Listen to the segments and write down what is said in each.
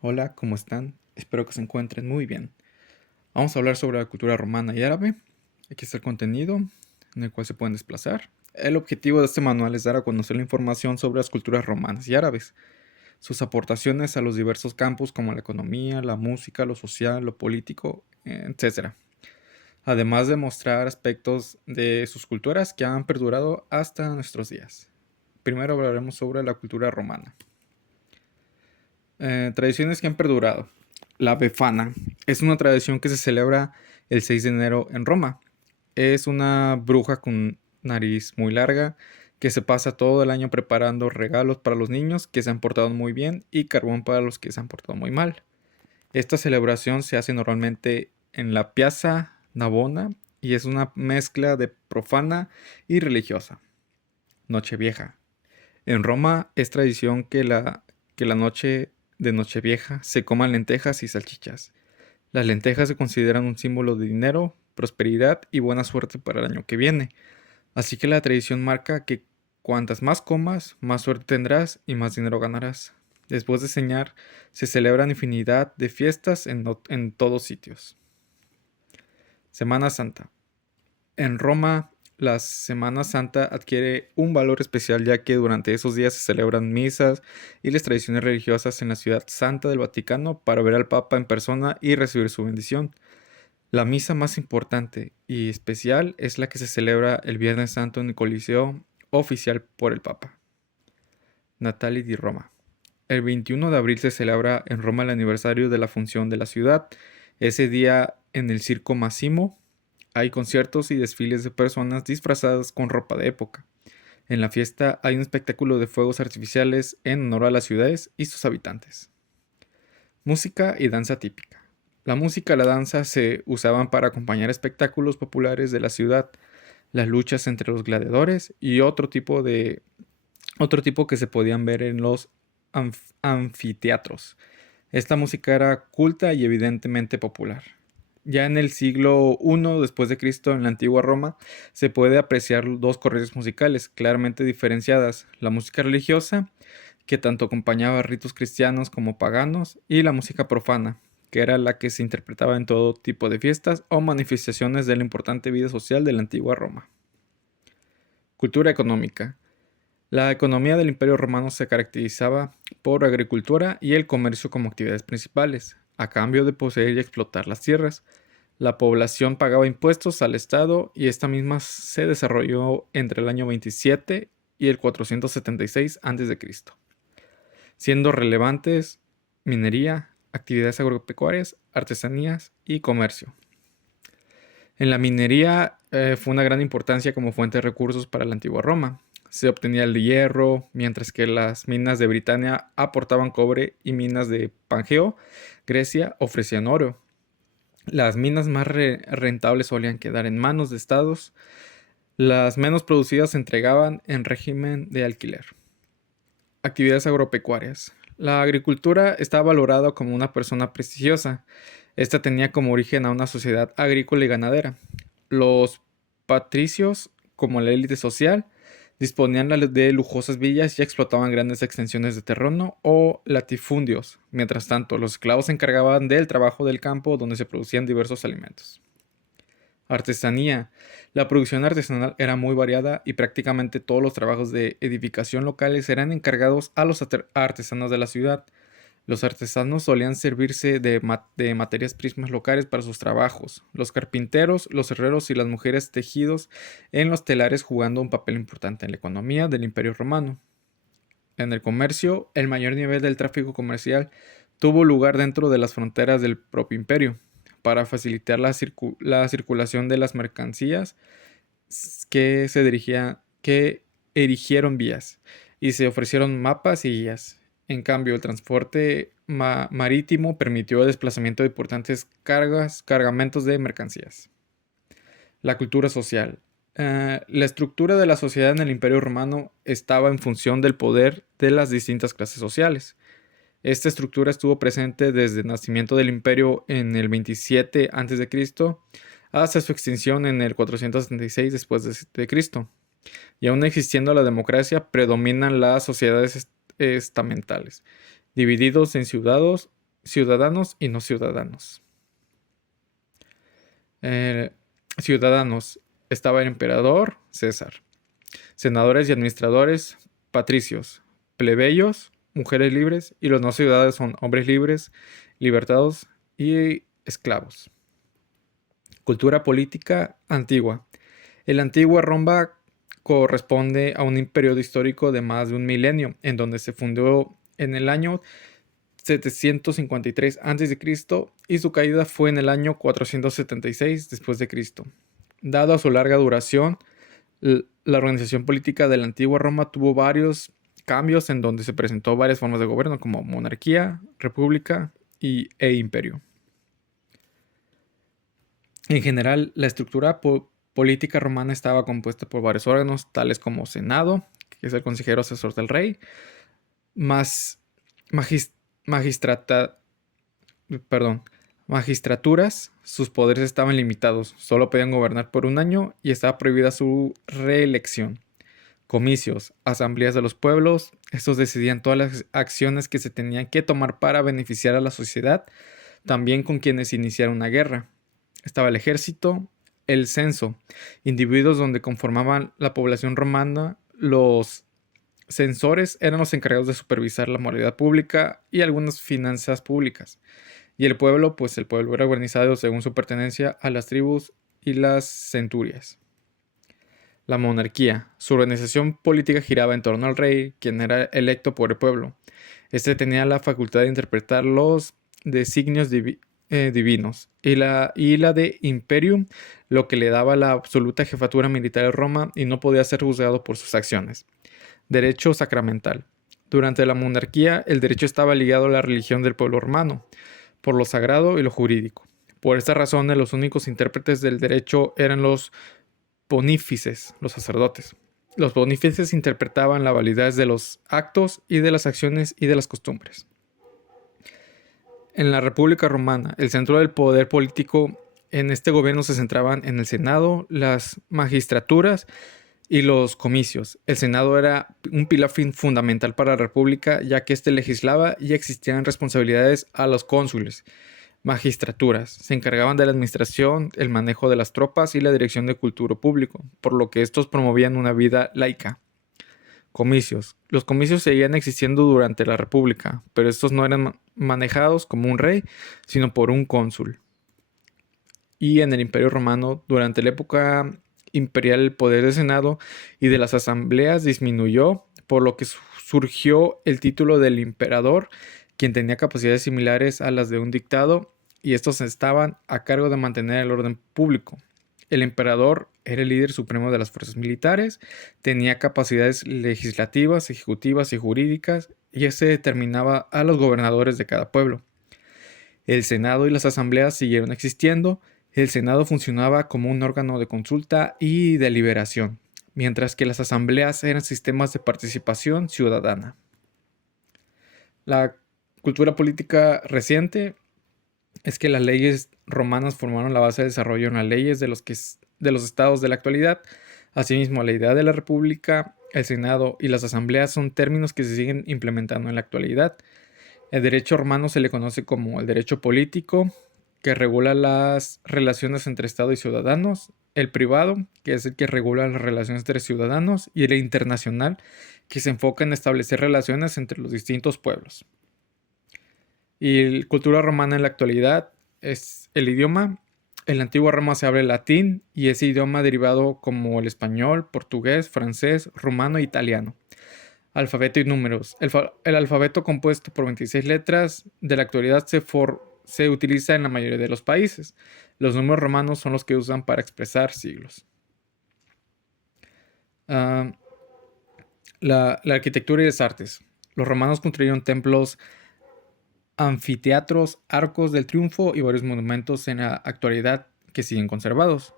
Hola, ¿cómo están? Espero que se encuentren muy bien. Vamos a hablar sobre la cultura romana y árabe. Aquí está el contenido en el cual se pueden desplazar. El objetivo de este manual es dar a conocer la información sobre las culturas romanas y árabes, sus aportaciones a los diversos campos como la economía, la música, lo social, lo político, etc. Además de mostrar aspectos de sus culturas que han perdurado hasta nuestros días. Primero hablaremos sobre la cultura romana. Tradiciones que han perdurado. La Befana es una tradición que se celebra el 6 de enero en Roma. Es una bruja con nariz muy larga que se pasa todo el año preparando regalos para los niños que se han portado muy bien y carbón para los que se han portado muy mal. Esta celebración se hace normalmente en la Piazza Navona y es una mezcla de profana y religiosa. Nochevieja. En Roma es tradición que la noche de Nochevieja se coman lentejas y salchichas. Las lentejas se consideran un símbolo de dinero, prosperidad y buena suerte para el año que viene. Así que la tradición marca que cuantas más comas, más suerte tendrás y más dinero ganarás. Después de cenar, se celebran infinidad de fiestas en todos sitios. Semana Santa. En Roma, la Semana Santa adquiere un valor especial ya que durante esos días se celebran misas y las tradiciones religiosas en la ciudad santa del Vaticano para ver al Papa en persona y recibir su bendición. La misa más importante y especial es la que se celebra el Viernes Santo en el Coliseo oficial por el Papa. Natali di Roma. El 21 de abril se celebra en Roma el aniversario de la función de la ciudad. Ese día en el Circo Massimo hay conciertos y desfiles de personas disfrazadas con ropa de época. En la fiesta hay un espectáculo de fuegos artificiales en honor a las ciudades y sus habitantes. Música y danza típica. La música y la danza se usaban para acompañar espectáculos populares de la ciudad, las luchas entre los gladiadores y otro tipo que se podían ver en los anfiteatros. Esta música era culta y evidentemente popular. Ya en el siglo I después de Cristo, en la antigua Roma, se puede apreciar dos corrientes musicales claramente diferenciadas: la música religiosa, que tanto acompañaba ritos cristianos como paganos, y la música profana, que era la que se interpretaba en todo tipo de fiestas o manifestaciones de la importante vida social de la antigua Roma. Cultura económica. La economía del Imperio Romano se caracterizaba por agricultura y el comercio como actividades principales. A cambio de poseer y explotar las tierras, la población pagaba impuestos al Estado y esta misma se desarrolló entre el año 27 y el 476 a.C., siendo relevantes minería, actividades agropecuarias, artesanías y comercio. En la minería fue una gran importancia como fuente de recursos para la antigua Roma. Se obtenía el hierro, mientras que las minas de Britania aportaban cobre y minas de Pangeo, Grecia, ofrecían oro. Las minas más rentables solían quedar en manos de estados, las menos producidas se entregaban en régimen de alquiler. Actividades agropecuarias. La agricultura estaba valorada como una persona prestigiosa. Esta tenía como origen a una sociedad agrícola y ganadera. Los patricios, como la élite social, disponían de lujosas villas y explotaban grandes extensiones de terreno o latifundios. Mientras tanto, los esclavos se encargaban del trabajo del campo donde se producían diversos alimentos. Artesanía. La producción artesanal era muy variada y prácticamente todos los trabajos de edificación locales eran encargados a los artesanos de la ciudad. Los artesanos solían servirse de materias primas locales para sus trabajos. Los carpinteros, los herreros y las mujeres tejidos en los telares jugando un papel importante en la economía del Imperio Romano. En el comercio, el mayor nivel del tráfico comercial tuvo lugar dentro de las fronteras del propio imperio, para facilitar la circulación de las mercancías que erigieron vías y se ofrecieron mapas y guías. En cambio, el transporte marítimo permitió el desplazamiento de importantes cargamentos de mercancías. La cultura social. La estructura de la sociedad en el Imperio Romano estaba en función del poder de las distintas clases sociales. Esta estructura estuvo presente desde el nacimiento del imperio en el 27 a.C. hasta su extinción en el 476 después de Cristo. Y aún existiendo la democracia, predominan las sociedades estamentales, divididos en ciudadanos ciudadanos y no ciudadanos. Eh, Ciudadanos, estaba el emperador César, senadores y administradores, patricios, plebeyos, mujeres libres, y los no ciudadanos son hombres libres, libertados y esclavos. Cultura política antigua. El antiguo Roma corresponde a un periodo histórico de más de un milenio, en donde se fundó en el año 753 a.C. y su caída fue en el año 476 después de Cristo. Dado a su larga duración, la organización política de la antigua Roma tuvo varios cambios en donde se presentó varias formas de gobierno como monarquía, república e imperio. En general, la estructura política romana estaba compuesta por varios órganos, tales como Senado, que es el consejero asesor del rey, más magistraturas. Sus poderes estaban limitados, solo podían gobernar por un año y estaba prohibida su reelección. Comicios, asambleas de los pueblos, estos decidían todas las acciones que se tenían que tomar para beneficiar a la sociedad, también con quienes iniciaron una guerra. Estaba el ejército, el censo, individuos donde conformaban la población romana. Los censores eran los encargados de supervisar la moralidad pública y algunas finanzas públicas. Y el pueblo, pues el pueblo era organizado según su pertenencia a las tribus y las centurias. La monarquía. Su organización política giraba en torno al rey, quien era electo por el pueblo. Este tenía la facultad de interpretar los designios divinos, y la de imperium, lo que le daba la absoluta jefatura militar de Roma y no podía ser juzgado por sus acciones. Derecho sacramental. Durante la monarquía, el derecho estaba ligado a la religión del pueblo romano, por lo sagrado y lo jurídico. Por esta razón, los únicos intérpretes del derecho eran los pontífices, los sacerdotes. Los pontífices interpretaban la validez de los actos y de las acciones y de las costumbres. En la República Romana, el centro del poder político en este gobierno se centraban en el Senado, las magistraturas y los comicios. El Senado era un pilar fundamental para la República, ya que éste legislaba y existían responsabilidades a los cónsules. Magistraturas se encargaban de la administración, el manejo de las tropas y la dirección de culto público, por lo que estos promovían una vida laica. Comicios. Los comicios seguían existiendo durante la República, pero estos no eran manejados como un rey, sino por un cónsul. Y en el Imperio Romano, durante la época imperial, el poder del Senado y de las asambleas disminuyó, por lo que surgió el título del emperador, quien tenía capacidades similares a las de un dictado, y estos estaban a cargo de mantener el orden público. El emperador era el líder supremo de las fuerzas militares, tenía capacidades legislativas, ejecutivas y jurídicas, y este determinaba a los gobernadores de cada pueblo. El Senado y las asambleas siguieron existiendo. El Senado funcionaba como un órgano de consulta y deliberación, mientras que las asambleas eran sistemas de participación ciudadana. La cultura política reciente es que las leyes romanas formaron la base de desarrollo en las leyes de los estados de la actualidad. Asimismo, la idea de la república, el Senado y las asambleas son términos que se siguen implementando en la actualidad. El derecho romano se le conoce como el derecho político, que regula las relaciones entre Estado y ciudadanos, el privado, que es el que regula las relaciones entre ciudadanos, y el internacional, que se enfoca en establecer relaciones entre los distintos pueblos. Y la cultura romana en la actualidad es el idioma. En la antigua Roma se habla el latín y ese idioma derivado como el español, portugués, francés, rumano e italiano. Alfabeto y números. El alfabeto compuesto por 26 letras de la actualidad se utiliza en la mayoría de los países. Los números romanos son los que usan para expresar siglos. La arquitectura y las artes. Los romanos construyeron templos, anfiteatros, arcos del triunfo y varios monumentos en la actualidad que siguen conservados.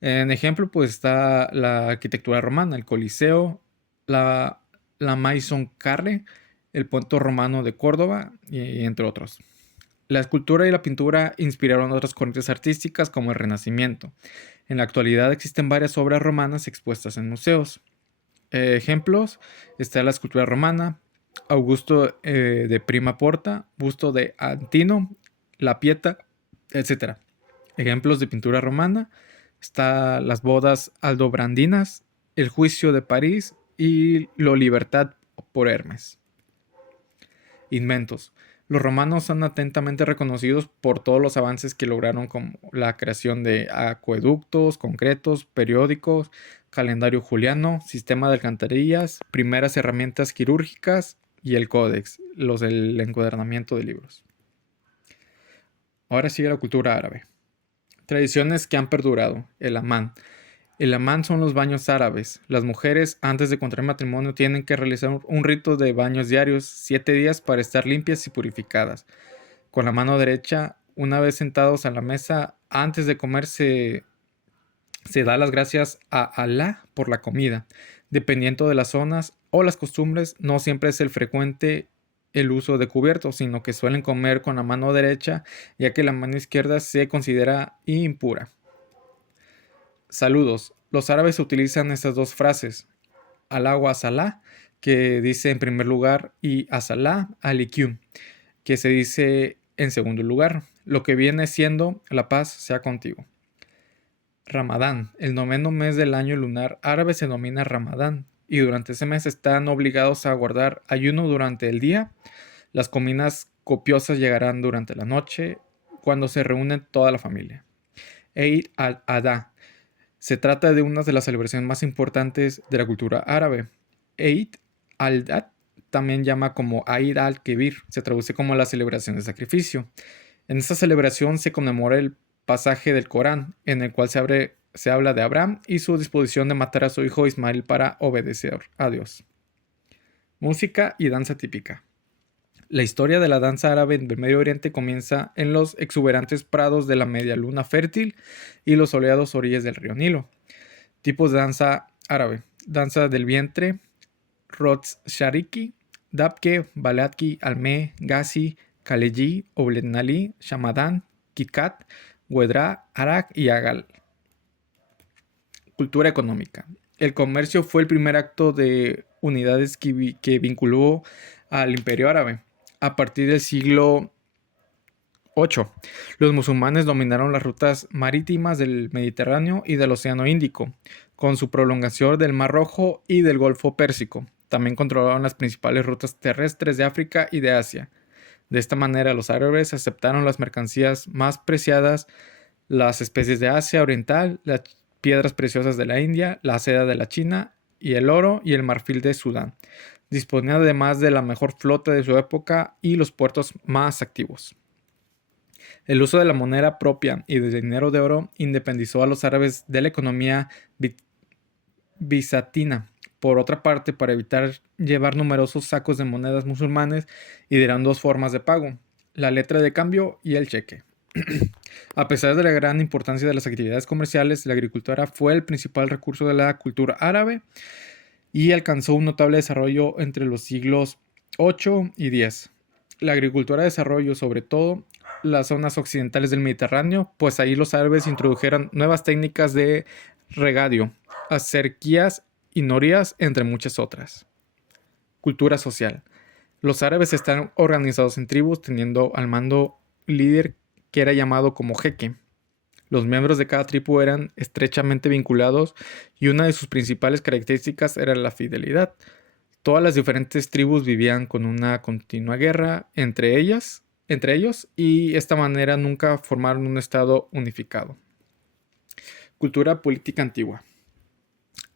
En ejemplo, pues está la arquitectura romana, el Coliseo, la Maison Carré, el Puente Romano de Córdoba, y entre otros. La escultura y la pintura inspiraron otras corrientes artísticas como el Renacimiento. En la actualidad existen varias obras romanas expuestas en museos. Ejemplos, está la escultura romana, Augusto de Prima Porta, busto de Antino, La Pieta, etc. Ejemplos de pintura romana: está las bodas aldobrandinas, el juicio de París y la libertad por Hermes. Inventos. Los romanos son atentamente reconocidos por todos los avances que lograron, como la creación de acueductos concretos, periódicos, calendario juliano, sistema de alcantarillas, primeras herramientas quirúrgicas y el códex, el encuadernamiento de libros. Ahora sigue la cultura árabe. Tradiciones que han perdurado. El amán. El amán son los baños árabes. Las mujeres, antes de contraer matrimonio, tienen que realizar un rito de baños diarios, 7 días, para estar limpias y purificadas. Con la mano derecha, una vez sentados a la mesa, antes de comer, se da las gracias a Alá por la comida. Dependiendo de las zonas o las costumbres, no siempre es el frecuente el uso de cubiertos, sino que suelen comer con la mano derecha, ya que la mano izquierda se considera impura. Saludos. Los árabes utilizan estas dos frases: Alá wa Salah, que dice en primer lugar, y Asalá alikum, que se dice en segundo lugar, lo que viene siendo la paz sea contigo. Ramadán. El noveno mes del año lunar árabe se denomina Ramadán, y durante ese mes están obligados a guardar ayuno durante el día. Las comidas copiosas llegarán durante la noche, cuando se reúne toda la familia. Eid al-Adha. Se trata de una de las celebraciones más importantes de la cultura árabe. Eid al-Adha, también llama como Eid al-Kebir, se traduce como la celebración de sacrificio. En esta celebración se conmemora el pasaje del Corán, en el cual se habla de Abraham y su disposición de matar a su hijo Ismael para obedecer a Dios. Música y danza típica. La historia de la danza árabe en el Medio Oriente comienza en los exuberantes prados de la media luna fértil y los soleados orillas del río Nilo. Tipos de danza árabe: danza del vientre, Rots Shariki, Dabke, Balatki, Alme, Gazi, Kaleji, Obletnali, Shamadan, Kikat, Wedra, Arak y Agal. Cultura económica. El comercio fue el primer acto de unidades que vinculó al Imperio Árabe. A partir del siglo VIII, los musulmanes dominaron las rutas marítimas del Mediterráneo y del Océano Índico, con su prolongación del Mar Rojo y del Golfo Pérsico. También controlaron las principales rutas terrestres de África y de Asia. De esta manera, los árabes aceptaron las mercancías más preciadas, las especies de Asia Oriental, las piedras preciosas de la India, la seda de la China y el oro y el marfil de Sudán. Disponían además de la mejor flota de su época y los puertos más activos. El uso de la moneda propia y del dinero de oro independizó a los árabes de la economía bizantina. Por otra parte, para evitar llevar numerosos sacos de monedas musulmanes, idearon dos formas de pago: la letra de cambio y el cheque. A pesar de la gran importancia de las actividades comerciales, la agricultura fue el principal recurso de la cultura árabe y alcanzó un notable desarrollo entre los siglos VIII y X. La agricultura desarrolló sobre todo las zonas occidentales del Mediterráneo, pues ahí los árabes introdujeron nuevas técnicas de regadío, acequias y norías, entre muchas otras. Cultura social. Los árabes están organizados en tribus, teniendo al mando líder que era llamado como jeque. Los miembros de cada tribu eran estrechamente vinculados y una de sus principales características era la fidelidad. Todas las diferentes tribus vivían con una continua guerra entre ellos, y de esta manera nunca formaron un estado unificado. Cultura política antigua.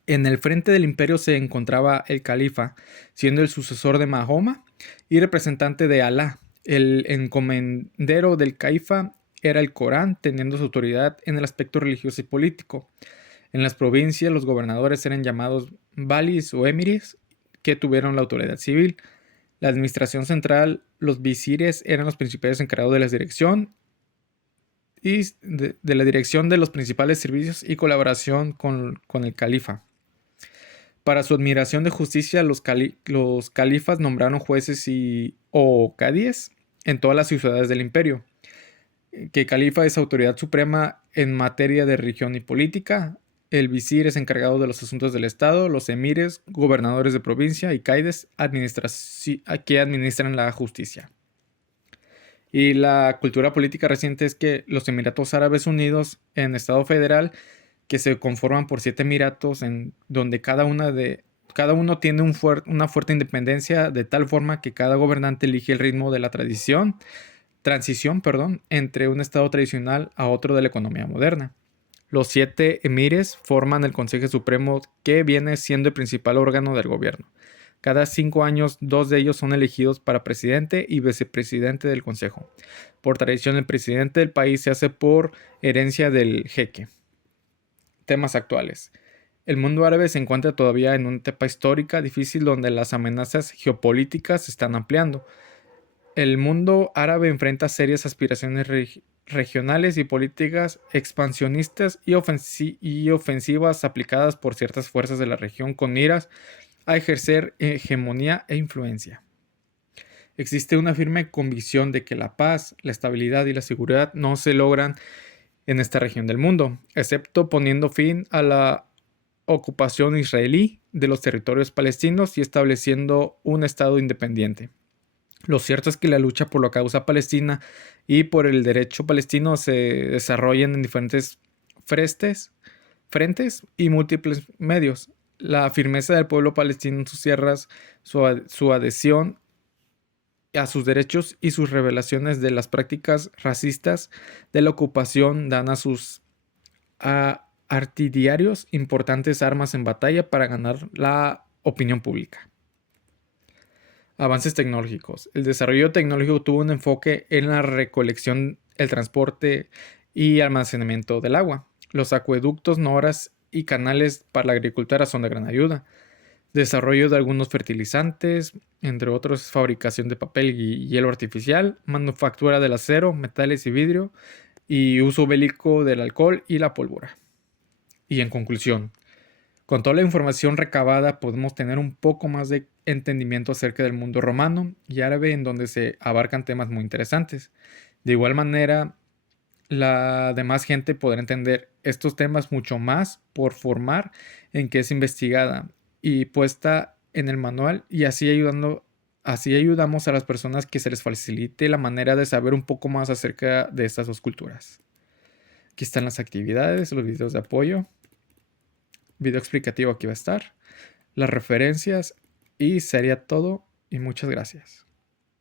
En el frente del imperio se encontraba el califa, siendo el sucesor de Mahoma y representante de Alá. El encomendero del califa era el Corán, teniendo su autoridad en el aspecto religioso y político. En las provincias, los gobernadores eran llamados valis o emiris, que tuvieron la autoridad civil. La administración central, los visires, eran los principales encargados de la dirección de la dirección de los principales servicios y colaboración con el califa. Para su admiración de justicia, los califas nombraron jueces o cadíes en todas las ciudades del imperio. Que califa es autoridad suprema en materia de religión y política. El visir es encargado de los asuntos del Estado, los emires, gobernadores de provincia y caides que administran la justicia. Y la cultura política reciente es que los Emiratos Árabes Unidos en Estado federal, que se conforman por 7 emiratos, en donde cada uno tiene una fuerte independencia, de tal forma que cada gobernante elige el ritmo de la transición, entre un estado tradicional a otro de la economía moderna. Los 7 emires forman el Consejo Supremo, que viene siendo el principal órgano del gobierno. Cada 5 años, 2 de ellos son elegidos para presidente y vicepresidente del Consejo. Por tradición, el presidente del país se hace por herencia del jeque. Temas actuales. El mundo árabe se encuentra todavía en una etapa histórica difícil donde las amenazas geopolíticas se están ampliando. El mundo árabe enfrenta serias aspiraciones regionales y políticas expansionistas y ofensivas aplicadas por ciertas fuerzas de la región con miras a ejercer hegemonía e influencia. Existe una firme convicción de que la paz, la estabilidad y la seguridad no se logran en esta región del mundo, excepto poniendo fin a la ocupación israelí de los territorios palestinos y estableciendo un estado independiente. Lo cierto es que la lucha por la causa palestina y por el derecho palestino se desarrollan en diferentes frentes y múltiples medios. La firmeza del pueblo palestino en sus tierras, su adhesión a sus derechos y sus revelaciones de las prácticas racistas de la ocupación dan a sus artillerios importantes armas en batalla para ganar la opinión pública. Avances tecnológicos. El desarrollo tecnológico tuvo un enfoque en la recolección, el transporte y almacenamiento del agua. Los acueductos, noras y canales para la agricultura son de gran ayuda. Desarrollo de algunos fertilizantes, entre otros fabricación de papel y hielo artificial, manufactura del acero, metales y vidrio, y uso bélico del alcohol y la pólvora. Y en conclusión, con toda la información recabada podemos tener un poco más de entendimiento acerca del mundo romano y árabe, en donde se abarcan temas muy interesantes. De igual manera, la demás gente podrá entender estos temas mucho más por formar en que es investigada y puesta en el manual, y así ayudamos a las personas que se les facilite la manera de saber un poco más acerca de estas dos culturas. Aquí están las actividades, los videos de apoyo, video explicativo aquí va a estar, las referencias, y sería todo, y muchas gracias.